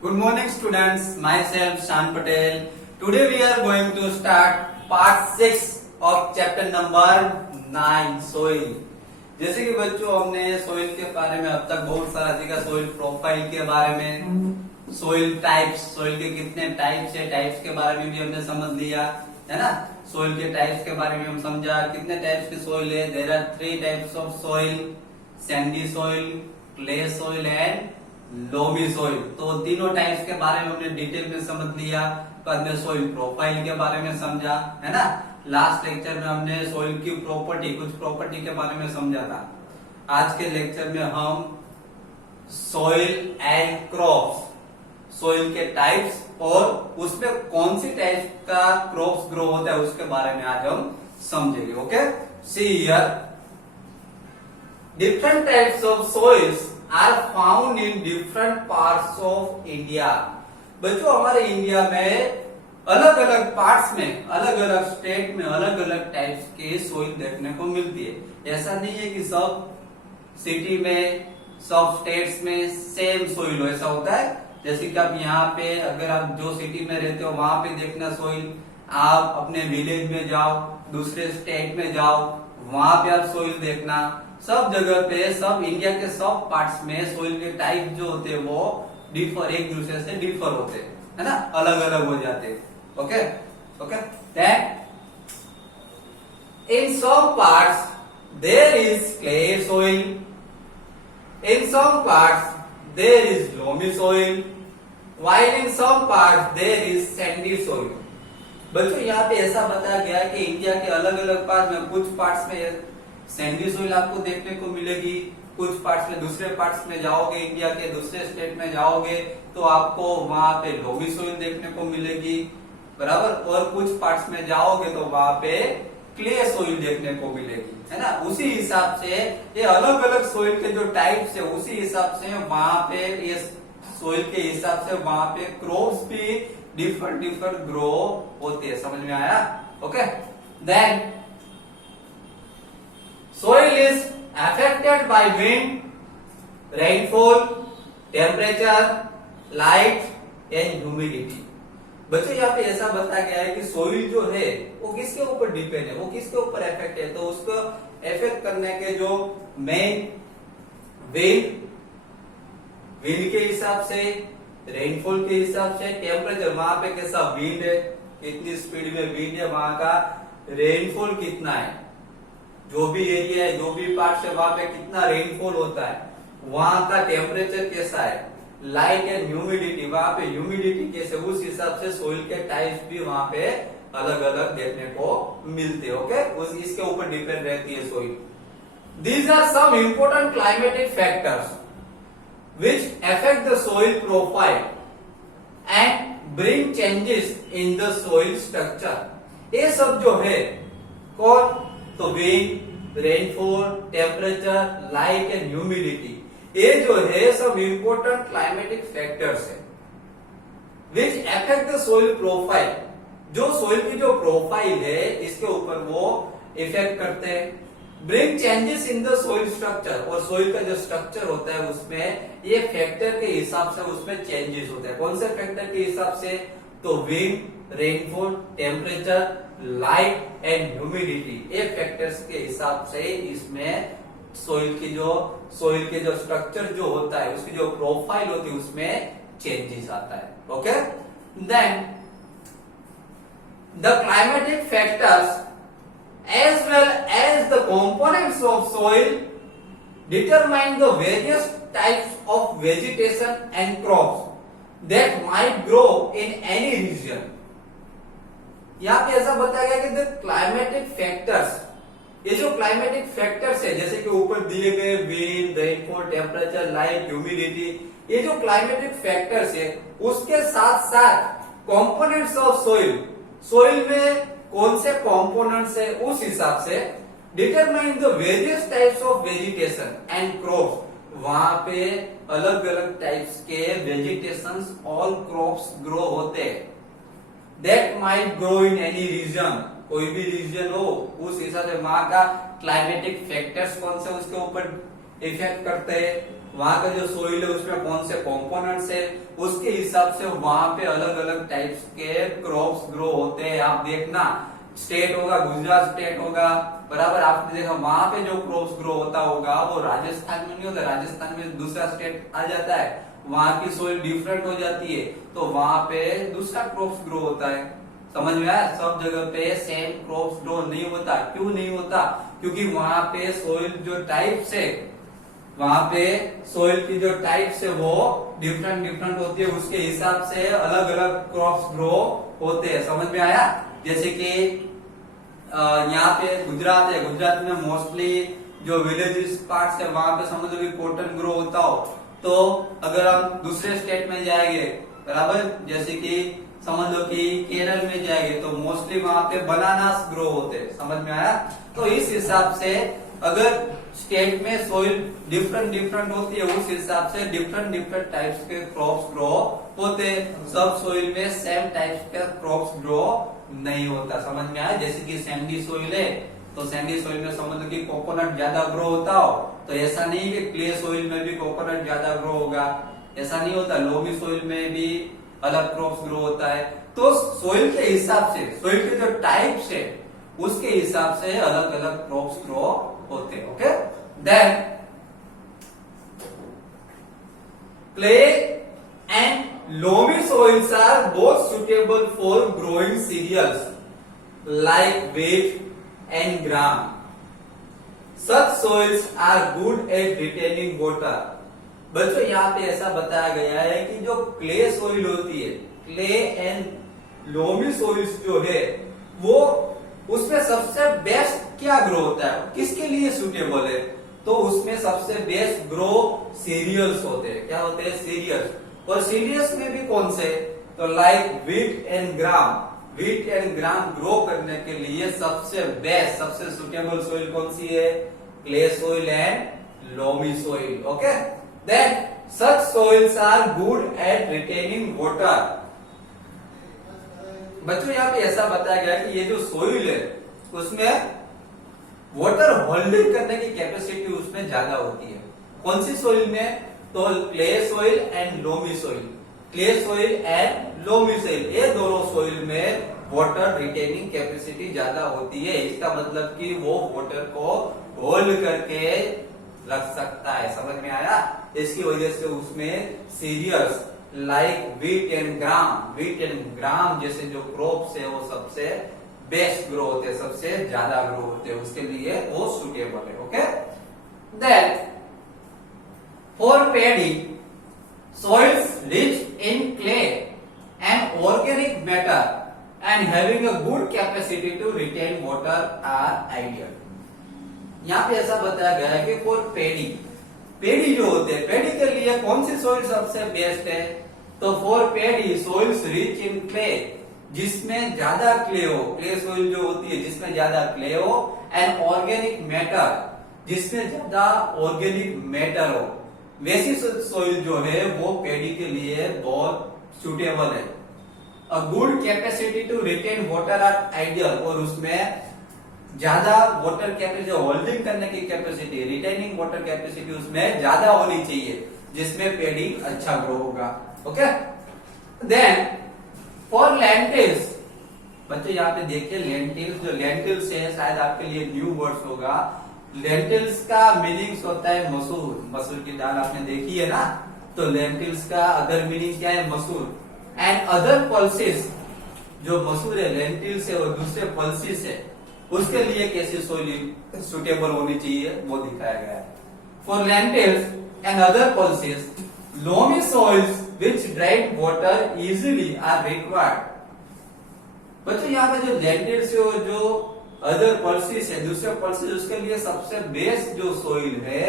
Good morning students, myself Shan Patel. Today we are going to start part 6 of chapter number 9 soil. जैसे कि बच्चों हमने soil के बारे में अब तक बहुत सारा सीखा, सोइल प्रोफाइल के बारे में, सोइल टाइप्स, सोइल के कितने टाइप्स है, टाइप्स के बारे में भी हमने समझ लिया है ना। सोइल के टाइप्स के बारे में हम समझा कितने टाइप्स की सोइल है। There are 3 types of soil, sandy soil, clay soil and loamy soil. तो तीनों टाइप्स के बारे में हमने डिटेल में समझ लिया। बाद में सोइल प्रोफाइल के बारे में समझा है ना। लास्ट लेक्चर में हमने सोइल की प्रॉपर्टी, कुछ प्रॉपर्टी के बारे में समझा था। आज के लेक्चर में हम सोइल एंड क्रॉप्स, सोइल के टाइप्स और उसमें कौन सी टाइप का क्रॉप्स ग्रो होता है उसके बारे में आज हम समझेंगे। Okay, see here, different types of soils are found in different parts of India. बच्चों हमारे इंडिया में अलग अलग पार्ट्स में, अलग अलग स्टेट में अलग अलग टाइप्स के सोइल देखने को मिलती है। ऐसा नहीं है कि सब सिटी में, सब स्टेट्स में सेम सोइल हो, ऐसा होता है। जैसे कि आप यहाँ पे, अगर आप जो सिटी में रहते हो वहां पे देखना सोइल, आप अपने विलेज में जाओ, दूसरे स्टेट में जाओ, वहां पे आप सोइल देखना। सब जगह पे, सब इंडिया के सब पार्ट्स में सोइल के टाइप जो होते हैं वो डिफर, एक दूसरे से डिफर होते हैं, है ना, अलग अलग हो जाते हैं। Okay okay, that in some parts there is clay soil, in some parts there is loamy soil, while in some parts there is sandy soil। बच्चों यहाँ पे ऐसा बताया गया कि इंडिया के अलग अलग पार्ट में, कुछ पार्ट्स में सैंडी सोइल आपको देखने को मिलेगी, कुछ पार्ट्स में, दूसरे पार्ट्स में जाओगे, इंडिया के दूसरे स्टेट में जाओगे तो आपको वहां पे लोमी सोइल देखने को मिलेगी, बराबर। और कुछ पार्ट्स में जाओगे तो वहां पे क्ले सोइल देखने को मिलेगी, है ना। उसी हिसाब से ये अलग अलग सोइल के जो टाइप्स है, उसी हिसाब से वहां पे ये सोइल के हिसाब से वहां पे क्रॉप्स भी डिफरेंट डिफरेंट ग्रो होते हैं। समझ में आया? Okay, then soil is affected by wind, rainfall, temperature, light and humidity। बच्चों यहाँ पे ऐसा बताया गया है कि सोइल जो है वो किसके ऊपर डिपेंड है, वो किसके ऊपर इफेक्ट है। तो उसको इफेक्ट करने के जो मेन विंड के हिसाब से, रेनफॉल के हिसाब से, टेम्परेचर, वहां पे कैसा विंड है, कितनी स्पीड में विंड है, वहां का रेनफॉल कितना है, जो भी एरिया है, जो भी पार्ट है, वहां पे कितना रेनफॉल होता है, वहां का टेम्परेचर कैसा है, लाइट एंड ह्यूमिडिटी, वहां पे ह्यूमिडिटी कैसे, उस हिसाब से सोइल के टाइप्स भी वहां पे अलग अलग देखने को मिलते हैं। ओके, उस इसके ऊपर डिपेंड रहती है soil. These are some important climatic factors which affect the soil profile and bring changes in the soil structure। ये सब जो है कौन, तो wind, rainfall, temperature, light and humidity, ये जो है सब इंपोर्टेंट क्लाइमेटिक फैक्टर्स है which affect the soil profile. जो सोइल की जो प्रोफाइल है इसके ऊपर वो इफेक्ट करते हैं। Bring changes in the soil structure, और सोइल का जो स्ट्रक्चर होता है उसमें ये फैक्टर के हिसाब से उसमें चेंजेस होते हैं। कौन से फैक्टर के हिसाब से, तो wind, rainfall, temperature, light and humidity, ये फैक्टर्स के हिसाब से इसमें सोइल के जो स्ट्रक्चर जो होता है, उसकी जो प्रोफाइल होती है उसमें चेंजेस आता है। Okay, then the climatic factors as well as the components of soil determine the various types of vegetation and crops that might grow in any region। यहाँ पे ऐसा बताया गया कि the climatic factors, ये जो क्लाइमेटिक फैक्टर्स है, जैसे कि ऊपर दिए गए wind, rainfall, temperature, light, humidity, ये जो क्लाइमेटिक फैक्टर्स है उसके साथ साथ कंपोनेंट्स ऑफ सोइल, सोइल में कौन से कंपोनेंट्स है उस हिसाब से determine the various types of vegetation and crops, वहां पे अलग अलग टाइप्स के वेजिटेशन ऑल क्रॉप्स ग्रो होते हैं। That might grow in any region, कोई भी रीजन हो उस हिसाब से वहां का क्लाइमेटिक फैक्टर्स कौन से उसके ऊपर इफेक्ट करते हैं, वहां का जो सोइल है उसमें कौन से कंपोनेंट्स है, उसके हिसाब से वहां पे अलग अलग टाइप्स के क्रॉप्स ग्रो होते हैं। आप देखना, स्टेट होगा गुजरात स्टेट होगा, बराबर, आपने देखा वहां पे जो क्रॉप्स ग्रो होता होगा वो राजस्थान में नहीं होता, राजस्थान में दूसरा स्टेट आ जाता है, वहां की सोइल डिफरेंट हो जाती है, तो वहां पे दूसरा क्रॉप्स ग्रो होता है। समझ में आया? सब जगह पे सेम क्रॉप्स ग्रो नहीं होता। क्यों नहीं होता? क्योंकि वहां पे सोइल जो टाइप्स है, वहां पे सोइल की जो टाइप्स है वो डिफरेंट डिफरेंट होती है, उसके हिसाब से अलग अलग क्रॉप्स ग्रो होते हैं। समझ में आया? जैसे कि यहाँ पे गुजरात है, गुजरात में मोस्टली जो विलेजेस पार्ट्स है वहां पे समझ लो कि कॉटन ग्रो होता हो, तो अगर हम दूसरे स्टेट में जाएंगे, बराबर, जैसे कि समझ लो कि केरल में जाएंगे तो मोस्टली वहां पे बनानास ग्रो होते हैं। समझ में आया? तो इस हिसाब से अगर स्टेट में सोइल डिफरेंट डिफरेंट होती है, उस हिसाब से डिफरेंट डिफरेंट टाइप्स के क्रॉप्स ग्रो होते हैं। सब सोइल में सेम टाइप्स के क्रॉप्स ग्रो नहीं होता। समझ में आया? जैसे कि सैंडी सोइल है तो सैंडी सोइल में समझ लो कि कोकोनट ज्यादा ग्रो होता हो, तो ऐसा नहीं कि क्ले सोइल में भी कोकोनट ज्यादा ग्रो होगा, ऐसा नहीं होता। लोमी सोइल में भी अलग क्रॉप्स ग्रो होता है। तो सोइल के हिसाब से, सोइल के जो टाइप्स है उसके हिसाब से अलग अलग क्रॉप्स ग्रो होते हैं। Okay, then clay and loamy soils are both suitable for growing cereals like wheat and gram. Such soils are good at retaining water. बच्चों यहाँ पे ऐसा बताया गया है कि जो क्ले सोइल होती है, क्ले एंड लोमी सोइल्स जो है वो उसमें सबसे बेस्ट क्या ग्रो होता है, किसके लिए सुटेबल है? तो उसमें सबसे बेस्ट ग्रो सीरियल्स होते हैं। क्या होते हैं? सीरियल्स। और सीरियल्स में भी कौन से? तो like wheat and gram. Wheat and gram grow करने के लिए सबसे बेस्ट, सबसे सुटेबल सोइल कौन सी है? Clay soil and loamy soil. Okay, then such soils are good at retaining water. बच्चों यहाँ पे ऐसा बताया गया कि ये जो सोइल है उसमें वाटर होल्डिंग करने की कैपेसिटी उसमें ज्यादा होती है। कौन सी सोइल में? तो clay soil and loamy soil. Clay soil and loamy soil, ये दोनों सोइल में वाटर रिटेनिंग कैपेसिटी ज्यादा होती है। इसका मतलब कि वो वाटर को होल्ड करके रख सकता है। समझ में आया? इसकी वजह से उसमें cereals like wheat and gram, wheat and gram जैसे जो क्रॉप्स है वो सबसे बेस्ट ग्रो होते हैं, सबसे ज्यादा ग्रो होते हैं, उसके लिए वो सुटेबल है। Okay, then for paddy soils rich in clay and organic matter and having a good capacity to retain water are ideal. यहाँ पे ऐसा बताया गया है कि फॉर पेडी, पेडी जो होते हैं, पेडी के लिए कौन सी सोइल सबसे बेस्ट है? तो for pedi soils rich in clay, जिसमें ज्यादा क्ले हो, क्ले सोइल जो होती है जिसमें ज्यादा क्ले हो, एंड ऑर्गेनिक मैटर, जिसमें ज्यादा ऑर्गेनिक मैटर हो, वैसी सोइल जो है वो पेडी के लिए बहुत सुटेबल है। A good capacity to retain water are ideal, और उसमें ज्यादा वाटर कैपेसिटी, होल्डिंग करने की कैपेसिटी, रिटेनिंग वाटर कैपेसिटी उसमें ज्यादा होनी चाहिए, जिसमें पेडी अच्छा ग्रो होगा। ओके, देन फॉर लेंटिल्स, बच्चे यहाँ पे देखिए लेंटिल्स, जो लेंटिल्स है शायद आपके लिए न्यू वर्ड्स होगा। लेंटिल्स का मीनिंग्स होता है मसूर, मसूर की दाल आपने देखी है ना, तो लेंटिल्स का अदर मीनिंग क्या है? मसूर। एंड अदर पल्सेस, जो मसूर है, लेंटिल्स है और दूसरे पल्सेस है, उसके लिए कैसी सोइल सुटेबल होनी चाहिए वो दिखाया गया है। For lentils and other pulses loamy soils which drive water easily are required. बच्चों यहाँ पे जो लेंटिल्स है और जो अदर पल्सेस है, दूसरे पल्सेस, उसके लिए सबसे बेस्ट जो सोइल है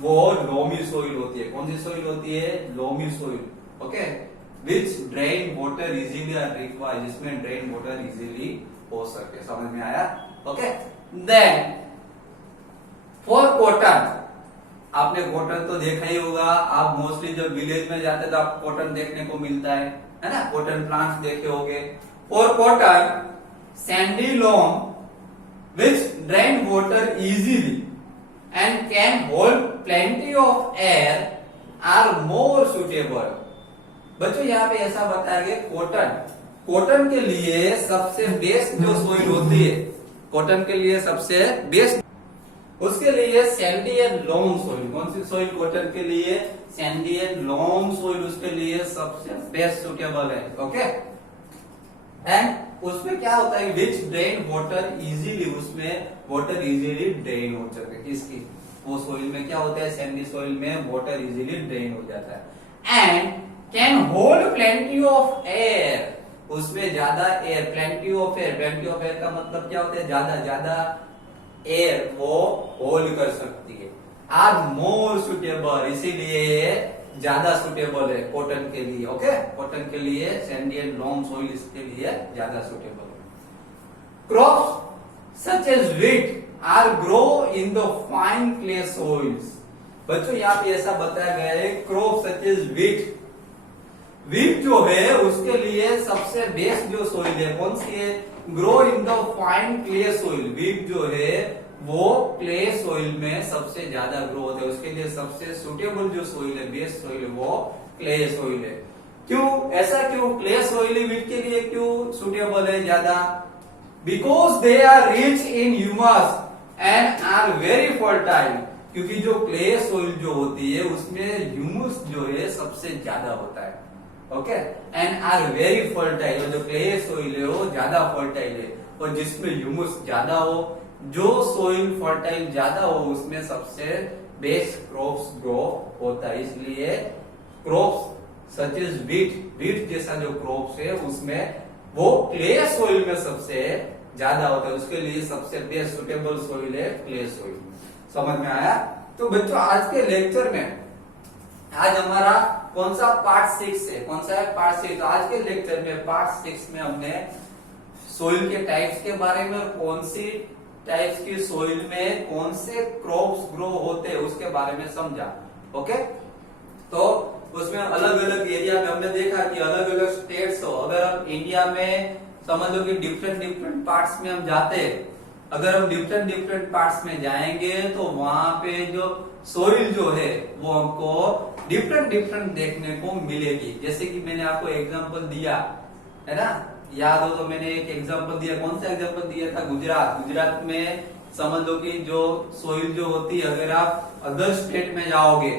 वो लोमी सोइल होती है। कौन सी सोइल होती है? Loamy soil. Okay, which drain water easily are required, जिसमें ड्रेन वाटर इजीली हो सके। समझ में आया? ओके, देन फॉर कॉटन, आपने कॉटन तो देखा ही होगा, आप मोस्टली जब विलेज में जाते तो आप कॉटन देखने को मिलता है ना, कॉटन प्लांट्स देखे होंगे। For cotton Sandy Lomb which drain water easily and can hold plenty of air are more suitable. बच्चों यहाँ पे ऐसा बताया गया कॉटन, कॉटन के लिए सबसे बेस्ट जो सोइल होती है, कॉटन के लिए सबसे बेस्ट, उसके लिए सैंडी एंड लोम सोइल। कौन सी सोइल कॉटन के लिए? सैंडी एंड लोम सोइल उसके लिए सबसे बेस्ट सुटेबल है। ओके, एंड उसमें क्या होता है, विच ड्रेन वाटर इजीली, उसमें वाटर इजीली ड्रेन हो जाता है। किसकी? वो सोइल में क्या होता है, सैंडी सोइल में वाटर इजीली ड्रेन हो जाता है। And can hold plenty of air, उसमें ज्यादा air, plenty of air, plenty of air का मतलब क्या होता है, ज्यादा एयर वो होल्ड कर सकती है। आर मोर सुटेबल, इसीलिए ज्यादा सुटेबल है कॉटन के लिए। ओके, कॉटन के लिए सैंडी एंड लॉम सॉइल इसके लिए ज्यादा सुटेबल है। Crops such as wheat are grow in the fine clay soils. बच्चों यहाँ पे ऐसा बताया गया है, crop such as wheat, wheat जो है उसके लिए सबसे बेस्ट जो सोइल है कौन सी है? Grow in the fine clay soil. Wheat जो है वो क्ले सोइल में सबसे ज्यादा ग्रो होता है, उसके लिए सबसे सुटेबल जो सोइल है, बेस्ट सोइल है, वो क्ले सोइल है। क्यों ऐसा? क्यों क्ले सोइल व्हीट के लिए क्यों सुटेबल है ज्यादा? Because they are rich in humus and are very fertile. क्योंकि जो क्ले सोइल जो होती है उसमें ह्यूमस जो है सबसे ज्यादा होता है। Okay, and are very fertile. जो क्ले सोइल है वो ज्यादा फर्टाइल है, और जिसमें ह्यूमस ज्यादा हो, जो सोइल फर्टाइल ज्यादा हो, उसमें सबसे बेस्ट क्रॉप्स ग्रो होता है। इसलिए crops such as wheat, wheat जैसा जो क्रॉप्स है उसमें वो क्ले सोइल में सबसे ज्यादा होता है, उसके लिए सबसे बेस्ट सुटेबल सोइल है क्ले सोइल। समझ में आया? तो बच्चों आज के लेक्चर में, आज हमारा कौन सा पार्ट 6 है? कौन सा है? पार्ट 6। तो आज के लेक्चर में पार्ट 6 में हमने सोइल के टाइप्स के बारे में, कौन सी टाइप्स की सोइल में कौन से क्रॉप्स ग्रो होते हैं उसके बारे में समझा। ओके, तो उसमें अलग अलग एरिया में हमने देखा कि अलग अलग स्टेट्स हो। अगर हम इंडिया में समझ लो कि डिफरेंट पार्ट्स में हम जाते हैं, अगर हम डिफरेंट पार्ट्स में जाएंगे तो वहां पे जो सोइल जो है वो हमको डिफरेंट देखने को मिलेगी। जैसे कि मैंने आपको एग्जांपल दिया है ना, याद हो तो मैंने एक एग्जांपल दिया। कौन सा एग्जांपल दिया था? गुजरात। गुजरात में समझ लो कि जो सोइल जो होती है, अगर आप अदर स्टेट में जाओगे,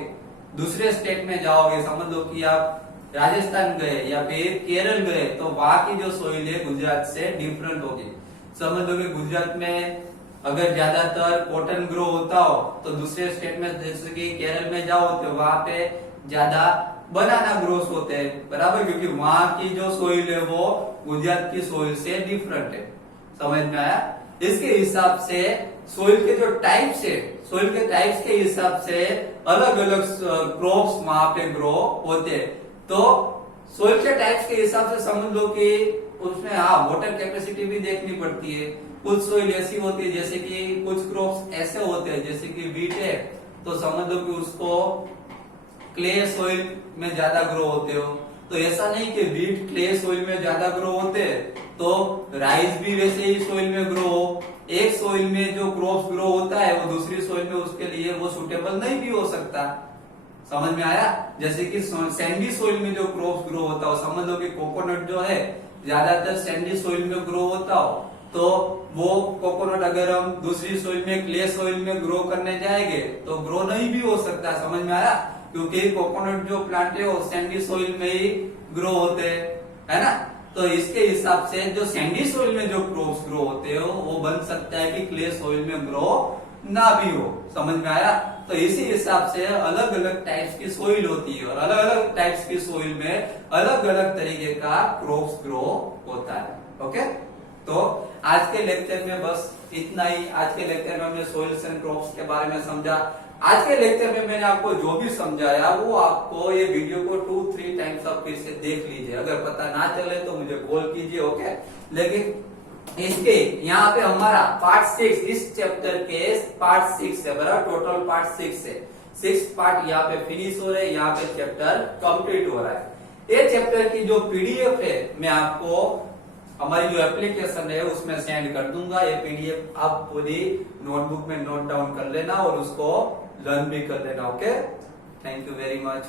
दूसरे स्टेट में जाओगे, समझ लो कि आप राजस्थान गए या फिर केरल गए, तो वहां की जो सोइल है गुजरात से डिफरेंट होगी। समझ लो कि गुजरात में अगर ज्यादातर कॉटन ग्रो होता हो, तो दूसरे स्टेट में जैसे कि केरल में जाओ तो वहां पे ज्यादा बनाना ग्रोथ होते हैं, बराबर, क्योंकि वहां की जो सोइल है वो गुजरात की सोइल से डिफरेंट है। समझ में आया? इसके हिसाब से सोइल के जो टाइप्स है, सोइल के टाइप्स के हिसाब से अलग अलग क्रॉप्स वहां पे ग्रो होते हैं। तो सोइल के टाइप्स के हिसाब से समझ लो कि उसमें वाटर कैपेसिटी भी देखनी पड़ती है। कुछ सोइल ऐसी होती है, जैसे कि कुछ क्रॉप्स ऐसे होते हैं, जैसे कि व्हीट है तो समझ लो कि उसको क्ले सोइल में ज्यादा ग्रो होते हो। तो ऐसा नहीं कि व्हीट क्ले सोइल में ज्यादा ग्रो होते तो राइस भी वैसे ही सोइल में ग्रो हो। एक सोइल में जो क्रॉप्स ग्रो होता है वो दूसरी सोइल में उसके लिए वो सुटेबल नहीं भी हो सकता। समझ में आया? जैसे कि सैंडी सोइल में जो क्रॉप्स ग्रो होता हो, समझ लो कि कोकोनट जो है ज्यादातर सैंडी सोइल में ग्रो होता हो, तो वो कोकोनट अगर हम दूसरी सोइल में क्ले सोइल में ग्रो करने जाएंगे तो ग्रो नहीं भी हो सकता। समझ में आया? क्योंकि कोकोनट जो प्लांट है वो सैंडी सोइल में ही ग्रो होते हैं, है ना। तो इसके हिसाब से जो सैंडी सोइल में जो क्रॉप्स ग्रो होते हो वो बन सकता है कि क्ले सोइल में ग्रो ना भी हो। समझ में आया? तो इसी हिसाब से अलग अलग टाइप्स की सोइल होती है और अलग अलग टाइप्स की सोइल में अलग अलग तरीके का क्रॉप्स ग्रो होता है। ओके, तो आज के लेक्चर में बस इतना ही। आज के लेक्चर में हमने सोइल्स एंड क्रॉप्स के बारे में समझा। आज के लेक्चर में मैंने आपको जो भी समझाया वो आपको ये वीडियो को 2-3 टाइम्स आप फिर से देख लीजिए। अगर पता ना चले तो मुझे कॉल कीजिए। ओके, लेकिन इसके यहाँ पे हमारा पार्ट 6, इस चैप्टर के पार्ट 6 है, बराबर, टोटल पार्ट 6 है। 6 पार्ट यहाँ पे फिनिश हो रहे हैं, यहाँ पे चैप्टर कंप्लीट हो रहा है। ये चैप्टर की जो पीडीएफ है मैं आपको हमारी जो एप्लीकेशन है उसमें सेंड कर दूंगा। ये पीडीएफ आप पूरी नोटबुक में नोट डाउन कर लेना और उसको लर्न भी कर लेना। Okay, thank you very much.